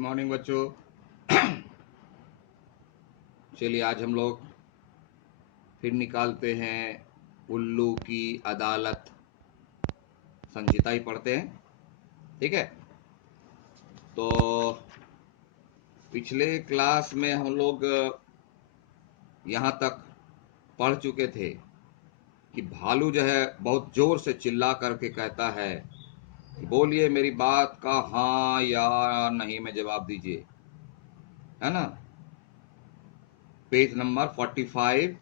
Morning बच्चों। चलिए आज हम लोग फिर निकालते हैं उल्लू की अदालत। संचिता ही पढ़ते हैं, ठीक है। तो पिछले क्लास में हम लोग यहाँ तक पढ़ चुके थे कि भालू जो है बहुत जोर से चिल्ला करके कहता है कि बोलिए मेरी बात का हाँ या नहीं में जवाब दीजिए, है ना। पेज नंबर 45,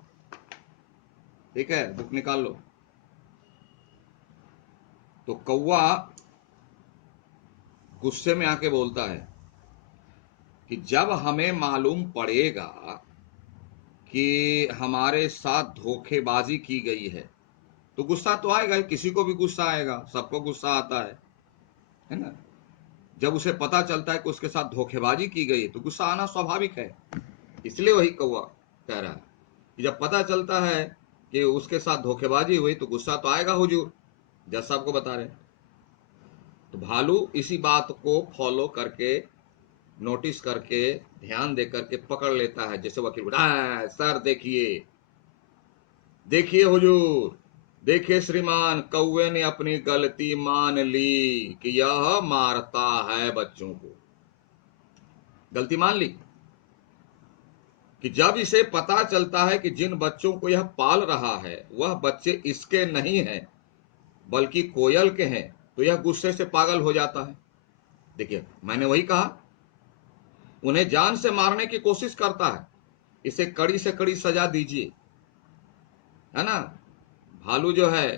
ठीक है, बुक निकाल लो। तो कौवा गुस्से में आके बोलता है कि जब हमें मालूम पड़ेगा कि हमारे साथ धोखेबाजी की गई है तो गुस्सा तो आएगा ही, किसी को भी गुस्सा आएगा, सबको गुस्सा आता है ना। जब उसे पता चलता है कि उसके साथ धोखेबाजी की गई है तो गुस्सा आना स्वाभाविक है। इसलिए वही कौवा कह रहा है कि जब पता चलता है कि उसके साथ धोखेबाजी हुई तो गुस्सा तो आएगा हुजूर, जैसा आपको बता रहे। तो भालू इसी बात को फॉलो करके, नोटिस करके, ध्यान दे करके पकड़ लेता है। जैसे वकील बोला, सर देखिए देखिए हुजूर, देखिए श्रीमान, कौवे ने अपनी गलती मान ली कि यह मारता है बच्चों को। गलती मान ली कि जब इसे पता चलता है कि जिन बच्चों को यह पाल रहा है वह बच्चे इसके नहीं हैं बल्कि कोयल के हैं, तो यह गुस्से से पागल हो जाता है। देखिए मैंने वही कहा, उन्हें जान से मारने की कोशिश करता है। इसे कड़ी से कड़ी सजा दीजिए, है ना। भालू जो है,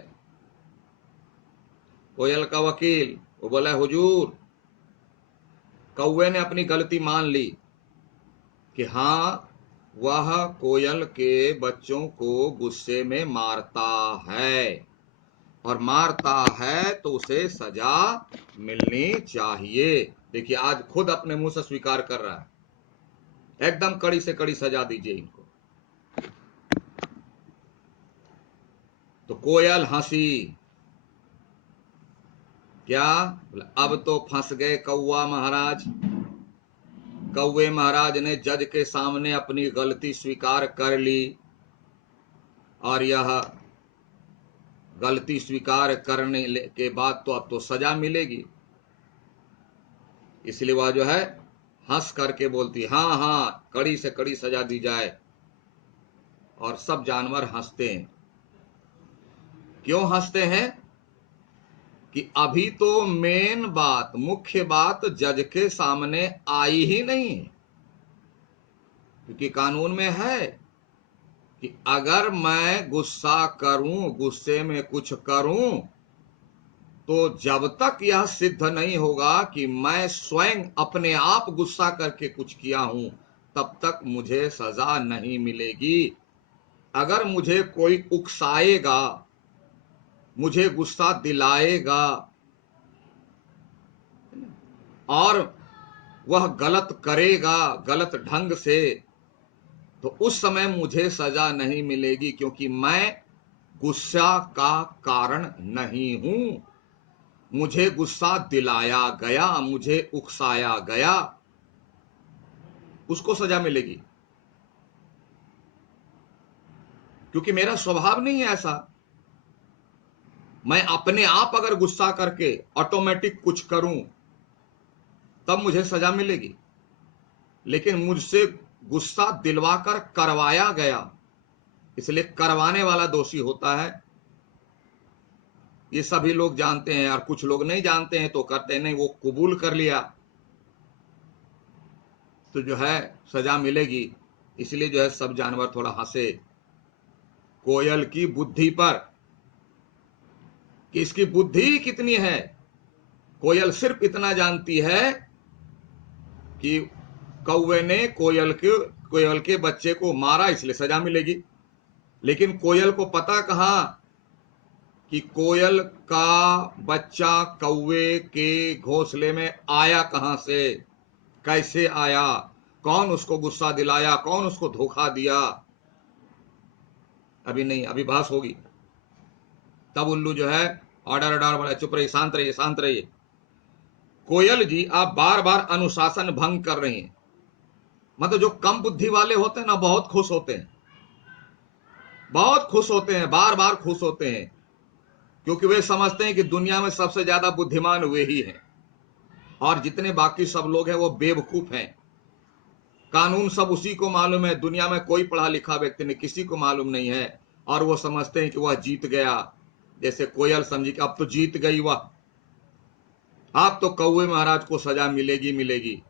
कोयल का वकील, वो बोला हुजूर कौवे ने अपनी गलती मान ली कि हाँ वह कोयल के बच्चों को गुस्से में मारता है, और मारता है तो उसे सजा मिलनी चाहिए। देखिए आज खुद अपने मुंह से स्वीकार कर रहा है, एकदम कड़ी से कड़ी सजा दीजिए इनको। तो कोयल हंसी, क्या अब तो फंस गए कौवा महाराज। कौवे महाराज ने जज के सामने अपनी गलती स्वीकार कर ली, और यह गलती स्वीकार करने के बाद तो अब तो सजा मिलेगी। इसलिए वह जो है हंस करके बोलती, हाँ हाँ कड़ी से कड़ी सजा दी जाए। और सब जानवर हंसते हैं। क्यों हंसते हैं? कि अभी तो मेन बात, मुख्य बात जज के सामने आई ही नहीं है। क्योंकि कानून में है कि अगर मैं गुस्सा करूं, गुस्से में कुछ करूं, तो जब तक यह सिद्ध नहीं होगा कि मैं स्वयं अपने आप गुस्सा करके कुछ किया हूं, तब तक मुझे सजा नहीं मिलेगी। अगर मुझे कोई उकसाएगा, मुझे गुस्सा दिलाएगा और वह गलत करेगा गलत ढंग से, तो उस समय मुझे सजा नहीं मिलेगी, क्योंकि मैं गुस्सा का कारण नहीं हूं। मुझे गुस्सा दिलाया गया, मुझे उकसाया गया, उसको सजा मिलेगी। क्योंकि मेरा स्वभाव नहीं है ऐसा। मैं अपने आप अगर गुस्सा करके ऑटोमेटिक कुछ करूं तब मुझे सजा मिलेगी, लेकिन मुझसे गुस्सा दिलवाकर करवाया गया, इसलिए करवाने वाला दोषी होता है। ये सभी लोग जानते हैं, और कुछ लोग नहीं जानते हैं तो करते नहीं, वो कबूल कर लिया तो जो है सजा मिलेगी। इसलिए जो है सब जानवर थोड़ा हंसे। कोयल की बुद्धि पर कि इसकी बुद्धि कितनी है। कोयल सिर्फ इतना जानती है कि कौवे ने कोयल के बच्चे को मारा इसलिए सजा मिलेगी, लेकिन कोयल को पता कहां कि कोयल का बच्चा कौवे के घोंसले में आया कहां से, कैसे आया, कौन उसको गुस्सा दिलाया, कौन उसको धोखा दिया। अभी नहीं, अभी बहस होगी। तब उल्लू जो है ऑर्डर ऑर्डर बोला, चुप रहिए, शांत रहिए, शांत रहिए। कोयल जी, आप बार बार अनुशासन भंग कर रही हैं। मतलब जो कम बुद्धि वाले होते हैं ना, बहुत खुश होते हैं, बहुत खुश होते हैं, बार बार खुश होते हैं, क्योंकि वे समझते हैं कि दुनिया में सबसे ज्यादा बुद्धिमान वे ही हैं, और जितने बाकी सब लोग हैं वो बेवकूफ हैं। कानून सब उसी को मालूम है, दुनिया में कोई पढ़ा लिखा व्यक्ति नहीं, किसी को मालूम नहीं है, और वो समझते हैं कि वह जीत गया। जैसे कोयल समझी कि अब तो जीत गई वह, अब तो कौवे महाराज को सजा मिलेगी मिलेगी,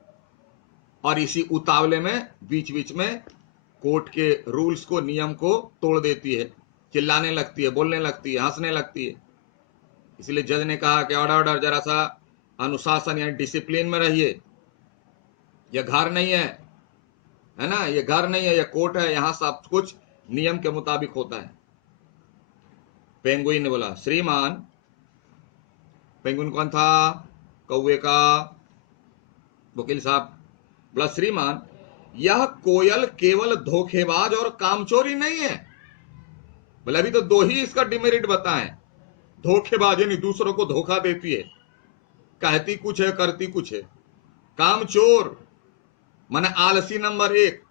और इसी उतावले में बीच बीच में कोर्ट के रूल्स को, नियम को तोड़ देती है, चिल्लाने लगती है, बोलने लगती है, हंसने लगती है। इसलिए जज ने कहा कि ऑर्डर ऑर्डर, जरा सा अनुशासन यानी डिसिप्लिन में रहिए। यह घर नहीं है ना, ये घर नहीं है, ये कोर्ट है, यहां सब कुछ नियम के मुताबिक होता है। पेंगुइन ने बोला, श्रीमान, पेंगुइन कौन था, कौवे का वकील साहब, बोला, श्रीमान, यह कोयल केवल धोखेबाज और कामचोरी नहीं है। बोले, अभी तो दो ही इसका डिमेरिट बताएं। धोखेबाज यानी दूसरों को धोखा देती है, कहती कुछ है करती कुछ है। कामचोर माने आलसी नंबर 1,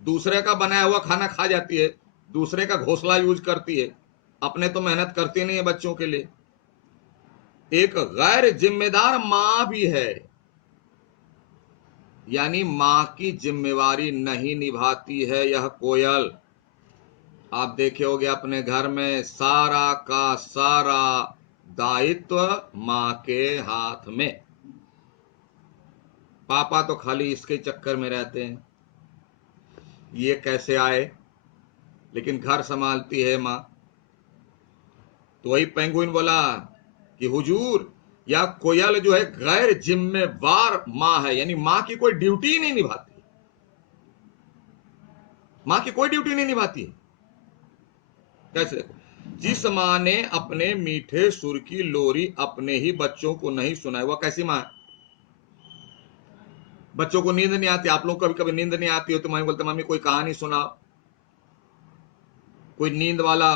दूसरे का बनाया हुआ खाना खा जाती है, दूसरे का घोंसला यूज करती है, अपने तो मेहनत करती नहीं है बच्चों के लिए। एक गैर जिम्मेदार मां भी है, यानी मां की जिम्मेवारी नहीं निभाती है यह कोयल। आप देखे होगे अपने घर में सारा का सारा दायित्व मां के हाथ में, पापा तो खाली इसके चक्कर में रहते हैं, ये कैसे आए, लेकिन घर संभालती है मां। तो वही पेंगुइन बोला कि हुजूर, या कोयल जो है गैर जिम्मेवार मां है, यानी मां की कोई ड्यूटी नहीं निभाती, मां की कोई ड्यूटी नहीं निभाती है। कैसे देखो, जिस मां ने अपने मीठे सुर की लोरी अपने ही बच्चों को नहीं सुनाई, वह कैसी मां है। बच्चों को नींद नहीं आती, आप लोग कभी कभी नींद नहीं आती हो तो मम्मी बोलते, मम्मी कोई कहानी सुनाओ, कोई नींद वाला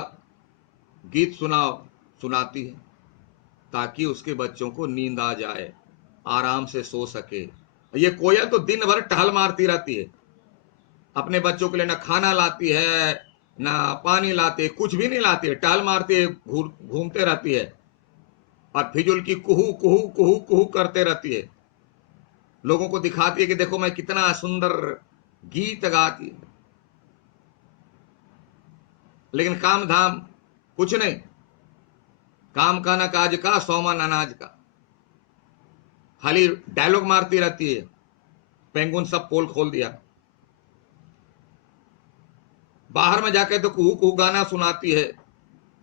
गीत सुनाओ, सुनाती है ताकि उसके बच्चों को नींद आ जाए, आराम से सो सके। ये कोयल तो दिन भर टहल मारती रहती है, अपने बच्चों के लिए ना खाना लाती है, ना पानी लाती है, कुछ भी नहीं लाती है, टहल मारती है, घूमते रहती है, और फिजुल की कुहू कुहू कुहू कुहू करते रहती है, लोगों को दिखाती है कि देखो मैं कितना सुंदर गीत गाती है, लेकिन काम धाम कुछ नहीं, काम का ना काज का, सौमन अनाज का, खाली डायलॉग मारती रहती है। पेंगुइन सब पोल खोल दिया, बाहर में जाके तो कुहू कुहू गाना सुनाती है,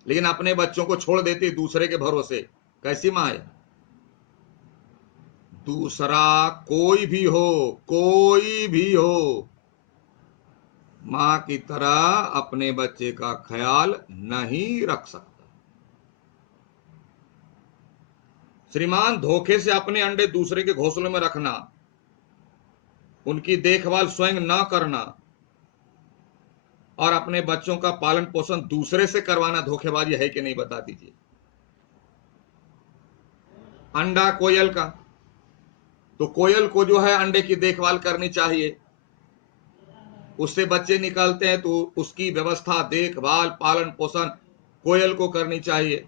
लेकिन अपने बच्चों को छोड़ देती है दूसरे के भरोसे। कैसी मां है। दूसरा कोई भी हो, कोई भी हो, मां की तरह अपने बच्चे का ख्याल नहीं रख सकता। श्रीमान, धोखे से अपने अंडे दूसरे के घोंसलों में रखना, उनकी देखभाल स्वयं न करना, और अपने बच्चों का पालन पोषण दूसरे से करवाना धोखेबाजी है कि नहीं, बता दीजिए। अंडा कोयल का, तो कोयल को जो है अंडे की देखभाल करनी चाहिए, उससे बच्चे निकलते हैं तो उसकी व्यवस्था, देखभाल, पालन पोषण कोयल को करनी चाहिए।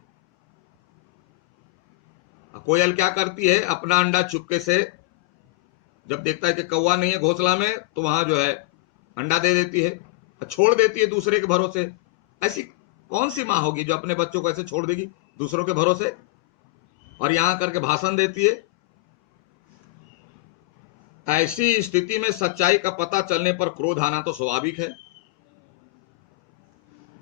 कोयल क्या करती है, अपना अंडा चुपके से, जब देखता है कि कौवा नहीं है घोंसला में, तो वहां जो है अंडा दे देती है, छोड़ देती है दूसरे के भरोसे। ऐसी कौन सी मां होगी जो अपने बच्चों को ऐसे छोड़ देगी दूसरों के भरोसे, और यहां करके भाषण देती है। ऐसी स्थिति में सच्चाई का पता चलने पर क्रोध आना तो स्वाभाविक है,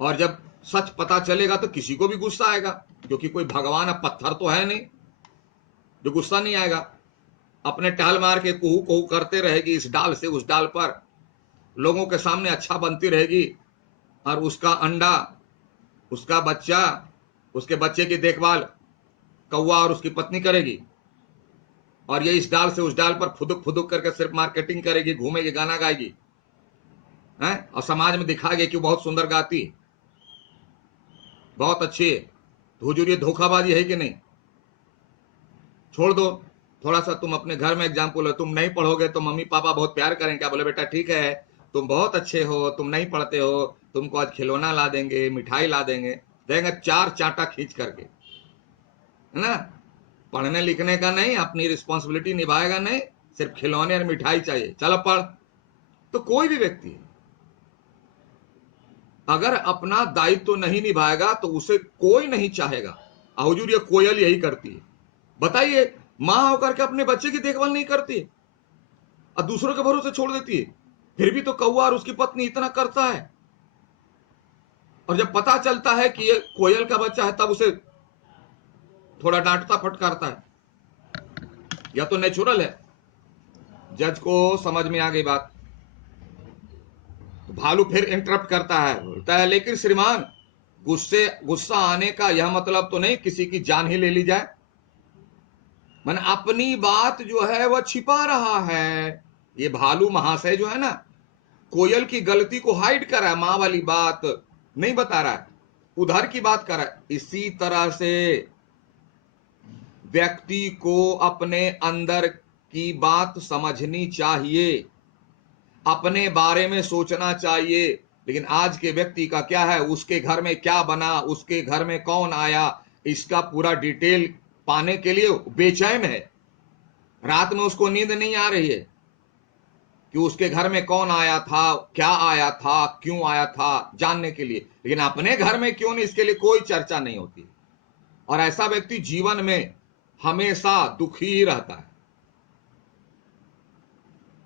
और जब सच पता चलेगा तो किसी को भी गुस्सा आएगा, क्योंकि कोई भगवान अब पत्थर तो है नहीं जो गुस्सा नहीं आएगा। अपने टाल मार के कुहू कुहू करते रहेगी, इस डाल से उस डाल पर, लोगों के सामने अच्छा बनती रहेगी, और उसका अंडा, उसका बच्चा, उसके बच्चे की देखभाल कौवा और उसकी पत्नी करेगी, और ये इस डाल से उस डाल पर फुदुक फुदुक करके सिर्फ मार्केटिंग करेगी, घूमेगी, गाना गाएगी, हैं, और समाज में दिखाएगी कि बहुत सुंदर गाती है, बहुत अच्छी है। तो हुजूर ये धोखाबाजी है कि नहीं? छोड़ दो। थोड़ा सा तुम अपने घर में एग्जाम्पल हो, तुम नहीं पढ़ोगे तो मम्मी पापा बहुत प्यार करेंगे, क्या बोले बेटा ठीक है तुम बहुत अच्छे हो, तुम नहीं पढ़ते हो, तुमको आज खिलौना ला देंगे, मिठाई ला देंगे, देंगे 4 चांटा खींच करके, है ना? पढ़ने लिखने का नहीं, अपनी रिस्पॉन्सिबिलिटी निभाएगा नहीं, सिर्फ खिलौने और मिठाई चाहिए, चलो पढ़। तो कोई भी व्यक्ति अगर अपना दायित्व तो नहीं निभाएगा तो उसे कोई नहीं चाहेगा। हुजूर ये कोयल यही करती है। बताइए, मां होकर के अपने बच्चे की देखभाल नहीं करती है और दूसरों के भरोसे छोड़ देती है, फिर भी तो कौवा और उसकी पत्नी इतना करता है, और जब पता चलता है कि ये कोयल का बच्चा है तब उसे थोड़ा डांटता फटकारता है। यह तो नेचुरल है। जज को समझ में आ गई बात, तो भालू फिर इंटरप्ट करता है, बोलता है लेकिन श्रीमान, गुस्सा आने का यह मतलब तो नहीं किसी की जान ही ले ली जाए। मन अपनी बात जो है वह छिपा रहा है। ये भालू महाशय जो है ना, कोयल की गलती को हाइड कर रहा है, मां वाली बात नहीं बता रहा है, उधर की बात कर रहा है। इसी तरह से व्यक्ति को अपने अंदर की बात समझनी चाहिए, अपने बारे में सोचना चाहिए। लेकिन आज के व्यक्ति का क्या है, उसके घर में क्या बना, उसके घर में कौन आया, इसका पूरा डिटेल पाने के लिए बेचैन है। रात में उसको नींद नहीं आ रही है कि उसके घर में कौन आया था, क्या आया था, क्यों आया था, जानने के लिए। लेकिन अपने घर में क्यों नहीं, इसके लिए कोई चर्चा नहीं होती। और ऐसा व्यक्ति जीवन में हमेशा दुखी ही रहता है।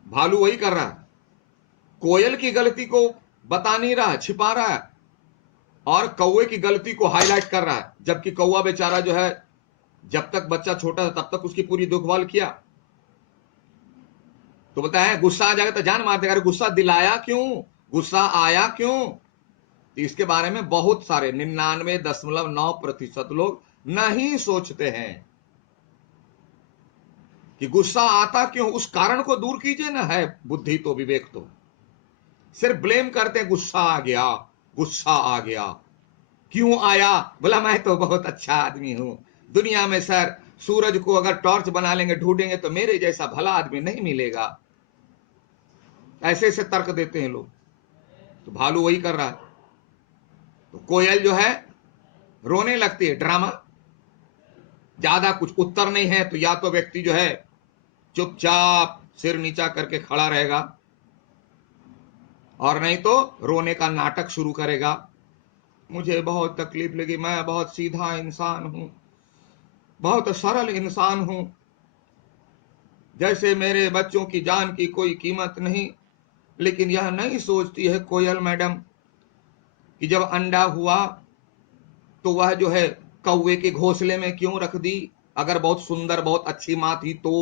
भालू वही कर रहा है, कोयल की गलती को बता नहीं रहा है, छिपा रहा है, और कौवे की गलती को हाईलाइट कर रहा है। जबकि कौवा बेचारा जो है, जब तक बच्चा छोटा था तब तक उसकी पूरी देखभाल किया। तो बताया है गुस्सा आ जाएगा तो जान मार देगा, गुस्सा दिलाया क्यों, गुस्सा आया क्यों? तो इसके बारे में बहुत सारे 99.9% लोग नहीं सोचते हैं कि गुस्सा आता क्यों, उस कारण को दूर कीजिए ना। है बुद्धि तो, विवेक तो, सिर्फ ब्लेम करते हैं, गुस्सा आ गया, गुस्सा आ गया, क्यों आया? बोला मैं तो बहुत अच्छा आदमी हूं, दुनिया में सर सूरज को अगर टॉर्च बना लेंगे, ढूंढेंगे तो मेरे जैसा भला आदमी नहीं मिलेगा। ऐसे ऐसे तर्क देते हैं लोग। तो भालू वही कर रहा है। तो कोयल जो है रोने लगती है, ड्रामा। ज्यादा कुछ उत्तर नहीं है तो या तो व्यक्ति जो है चुपचाप सिर नीचा करके खड़ा रहेगा, और नहीं तो रोने का नाटक शुरू करेगा। मुझे बहुत तकलीफ लगी, मैं बहुत सीधा इंसान हूं, बहुत सरल इंसान हूं, जैसे मेरे बच्चों की जान की कोई कीमत नहीं। लेकिन यह नहीं सोचती है कोयल मैडम कि जब अंडा हुआ तो वह जो है कौवे के घोंसले में क्यों रख दी? अगर बहुत सुंदर बहुत अच्छी मां थी तो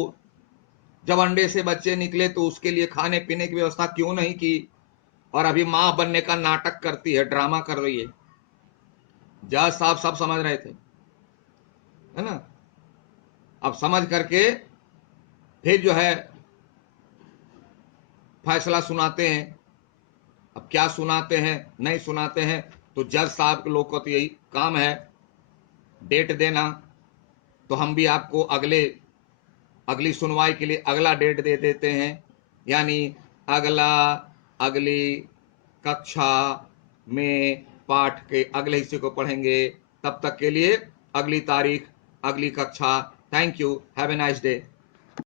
जब अंडे से बच्चे निकले तो उसके लिए खाने पीने की व्यवस्था क्यों नहीं की? और अभी मां बनने का नाटक करती है, ड्रामा कर रही है। जज साहब सब समझ रहे थे, है ना? अब समझ करके फिर जो है फैसला सुनाते हैं। अब क्या सुनाते हैं, नहीं सुनाते हैं, तो जज साहब के लोग को तो यही काम है, डेट देना। तो हम भी आपको अगली सुनवाई के लिए अगला डेट दे देते हैं, यानी अगली कक्षा में पाठ के अगले हिस्से को पढ़ेंगे। तब तक के लिए अगली तारीख, अगली कक्षा। Thank you, have a nice day.